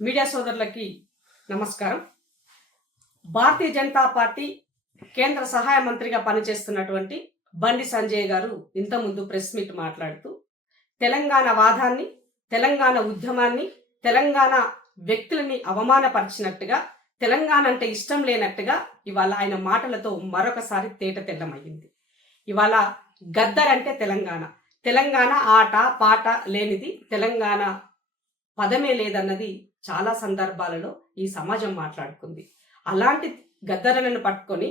Media సోదరులకి నమస్కారం. Bharatiya Janata party కేంద్ర సహాయ మంత్రిగా పనిచేస్తున్నటువంటి బండి సంజయ్ గారు ఇంతకుముందు ప్రెస్ మీట్ మాట్లాడుతూ తెలంగాణ వాదాన్ని, తెలంగాణ ఉద్యమాన్ని, తెలంగాణ వ్యక్తులని అవమానపరిచినట్టుగా, తెలంగాణ అంటే ఇష్టం లేనట్టుగా ఇవాళ ఆయన మాటలతో మరొకసారి తేట తెల్లమయ్యింది. ఇవాళ గద్దర్ అంటే తెలంగాణ ఆట పాట లేనిది, తెలంగాణ పదమే లేదన్నది చాలా సందర్భాలలో ఈ సమాజం మాట్లాడుకుంది. అలాంటి గద్దరలను పట్టుకొని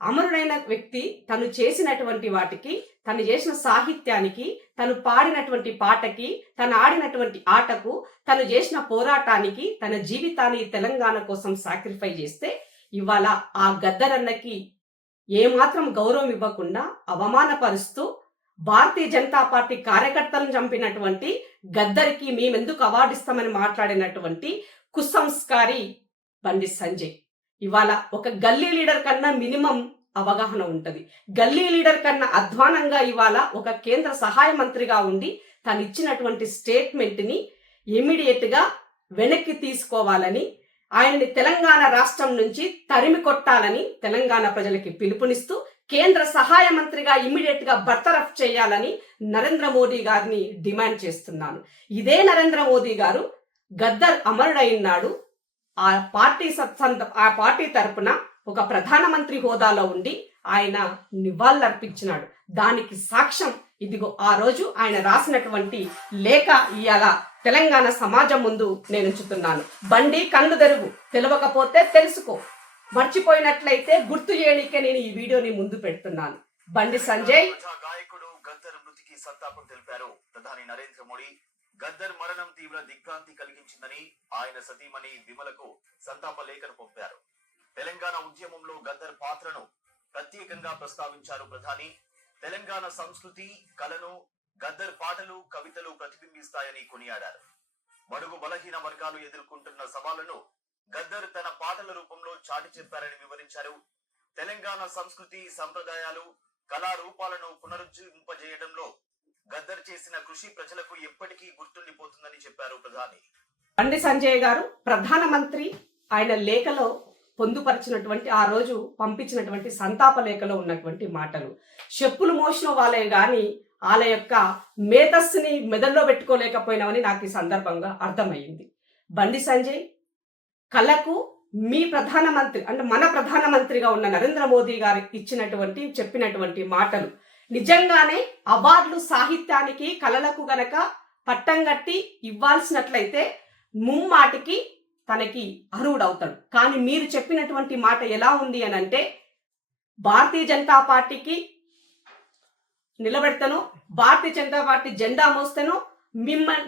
అమరుడైన వ్యక్తి తను చేసినటువంటి వాటికి, తను చేసిన సాహిత్యానికి, తను పాడినటువంటి పాటకి, తను ఆడినటువంటి ఆటకు, తను చేసిన పోరాటానికి, తన జీవితాన్ని తెలంగాణ కోసం సాక్రిఫై చేస్తే ఇవాళ ఆ గద్దరన్నకి ఏమాత్రం గౌరవం ఇవ్వకుండా అవమానపరుస్తూ భారతీయ జనతా పార్టీ కార్యకర్తలను చంపినటువంటి గద్దరికి మేమెందుకు అవార్డు ఇస్తామని మాట్లాడినటువంటి కుసంస్కారి బండి సంజయ్ ఇవాళ ఒక గల్లీ లీడర్ కన్నా మినిమం అవగాహన ఉంటది. గల్లీ లీడర్ కన్నా అధ్వానంగా ఇవాళ ఒక కేంద్ర సహాయ మంత్రిగా ఉండి తను ఇచ్చినటువంటి స్టేట్మెంట్ ని ఇమీడియట్ గా వెనక్కి తీసుకోవాలని, ఆయనని తెలంగాణ రాష్ట్రం నుంచి తరిమి కొట్టాలని తెలంగాణ ప్రజలకి పిలుపునిస్తూ కేంద్ర సహాయ మంత్రిగా ఇమ్మీడియట్ గా బర్తరఫ్ చేయాలని నరేంద్ర మోదీ గారిని డిమాండ్ చేస్తున్నాను. ఇదే నరేంద్ర మోదీ గారు గద్దర్ అమరుడైనాడు, ఆ పార్టీ తరపున ఒక ప్రధానమంత్రి హోదాలో ఉండి ఆయన నివాళులర్పించినాడు. దానికి సాక్ష్యం ఇదిగో ఆ రోజు ఆయన రాసినటువంటి లేఖ ఇయాల తెలంగాణ సమాజం ముందు నేను ఉంచుతున్నాను. బండి కళ్ళు తెరుగు, తెలవకపోతే తెలుసుకో, మర్చిపోయినట్లయితే గుర్తు చేయడానికే నేను ఈ వీడియోని ముందు పెడుతున్నాను. బండి సంజయ్ గాయకుడు గద్దర్ మృతికి సంతాపం తెలిపారు ప్రధాని నరేంద్ర మోడీ. గద్దర్ మరణం తీవ్ర దిగ్భ్రాంతి కలిగించిందని ఆయన సతీమణి విమలకు సంతాప లేఖను పంపారు. తెలంగాణ ఉద్యమంలో గద్దర్ పాత్రను ప్రత్యేకంగా ప్రస్తావించారు ప్రధాని. తెలంగాణ సంస్కృతి, కళను గద్దర్ పాటలు, కవితలు ప్రతిబింబిస్తాయని కొనియాడారు. బడుగు బలహీన వర్గాలు ఎదుర్కొంటున్న సవాళ్లను గద్దర్ తన పాటల రూపంలో చాటి చెప్పారని వివరించారు. తెలంగాణ సంస్కృతి, సంప్రదాయాలు, కళారూపాలను పునరుజ్జీవింపజేయడంలో గద్దర్ చేసిన కృషి ప్రజలకు ఎప్పటికీ గుర్తుండిపోతుందని చెప్పారు ప్రధాని. బండి సంజయ్ గారు ప్రధానమంత్రి ఆయన లేఖలో పొందుపరిచినటువంటి, ఆ రోజు పంపించినటువంటి సంతాప లేఖలో ఉన్నటువంటి మాటలు చెప్పులు మోసిన వాళ్ళే గాని వాళ్ళ యొక్క మేధస్సుని మెదడులో పెట్టుకోలేకపోయినామని నాకు ఈ సందర్భంగా అర్థమైంది. బండి సంజయ్ కళకు మీ ప్రధానమంత్రి అంటే మన ప్రధానమంత్రిగా ఉన్న నరేంద్ర మోదీ గారు చెప్పినటువంటి మాటలు నిజంగానే అవార్డులు సాహిత్యానికి, కళలకు గనక పట్టం కట్టి ఇవ్వాల్సినట్లయితే ముమ్మాటికి తనకి అర్హుడవుతాడు. కానీ మీరు చెప్పినటువంటి మాట ఎలా ఉంది అని అంటే, భారతీయ జనతా పార్టీకి నిలబెడతాను, భారతీయ జనతా పార్టీ జెండా మోస్తేనో,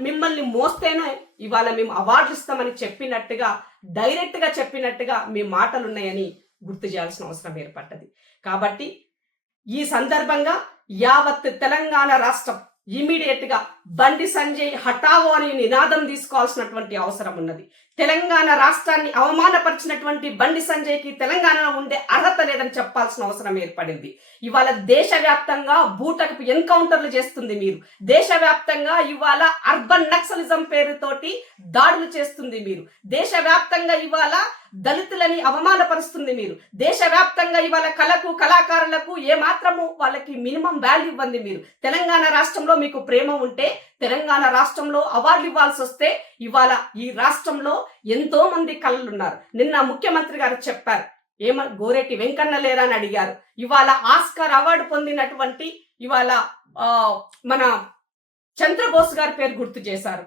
మిమ్మల్ని మోస్తేనో ఇవాళ మేము అవార్డులు ఇస్తామని చెప్పినట్టుగా, డైరెక్ట్ గా చెప్పినట్టుగా మీ మాటలు ఉన్నాయని గుర్తు చేయాల్సిన అవసరం ఏర్పడ్డది. కాబట్టి ఈ సందర్భంగా యావత్ తెలంగాణ రాష్ట్రం ఇమీడియట్ గా బండి సంజయ్ హఠావో అని నినాదం తీసుకోవాల్సినటువంటి అవసరం ఉన్నది. తెలంగాణ రాష్ట్రాన్ని అవమానపరిచినటువంటి బండి సంజయ్కి తెలంగాణలో ఉండే అర్హత లేదని చెప్పాల్సిన అవసరం ఏర్పడింది. ఇవాళ దేశవ్యాప్తంగా బూటకు ఎన్కౌంటర్లు చేస్తుంది మీరు. దేశవ్యాప్తంగా ఇవాళ అర్బన్ నక్సలిజం పేరుతోటి దాడులు చేస్తుంది మీరు. దేశవ్యాప్తంగా ఇవాళ దళితులని అవమానపరుస్తుంది మీరు. దేశవ్యాప్తంగా ఇవాళ కళకు, కళాకారులకు ఏమాత్రము వాళ్ళకి మినిమం వాల్యూ ఇవ్వండి మీరు. తెలంగాణ రాష్ట్రంలో మీకు ప్రేమ ఉంటే, తెలంగాణ రాష్ట్రంలో అవార్డులు ఇవ్వాల్సి వస్తే ఇవాళ ఈ రాష్ట్రంలో ఎంతో మంది కళలున్నారు. నిన్న ముఖ్యమంత్రి గారు చెప్పారు, గోరెటి వెంకన్న లేరా అని అడిగారు. ఇవాళ ఆస్కార్ అవార్డు పొందినటువంటి ఇవాళ మన చంద్రబోస్ గారి పేరు గుర్తు చేశారు.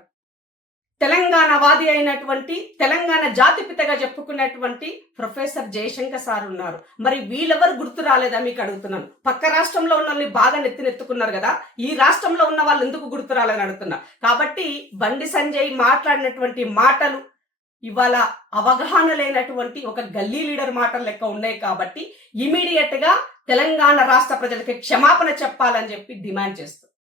తెలంగాణ వాది అయినటువంటి, తెలంగాణ జాతిపితగా చెప్పుకున్నటువంటి ప్రొఫెసర్ జయశంకర్ సార్ ఉన్నారు. మరి వీళ్ళెవరు గుర్తు రాలేదా మీకు అడుగుతున్నాను. పక్క రాష్ట్రంలో ఉన్న వాళ్ళని బాగా నెత్తినెత్తుకున్నారు కదా, ఈ రాష్ట్రంలో ఉన్న వాళ్ళు ఎందుకు గుర్తు రాలేదని అడుగుతున్నా. కాబట్టి బండి సంజయ్ మాట్లాడినటువంటి మాటలు ఇవాళ అవగాహన లేనటువంటి ఒక గల్లీ లీడర్ మాటలు లెక్క ఉన్నాయి. కాబట్టి ఇమీడియట్ గా తెలంగాణ రాష్ట్ర ప్రజలకి క్షమాపణ చెప్పాలని చెప్పి డిమాండ్ చేస్తారు.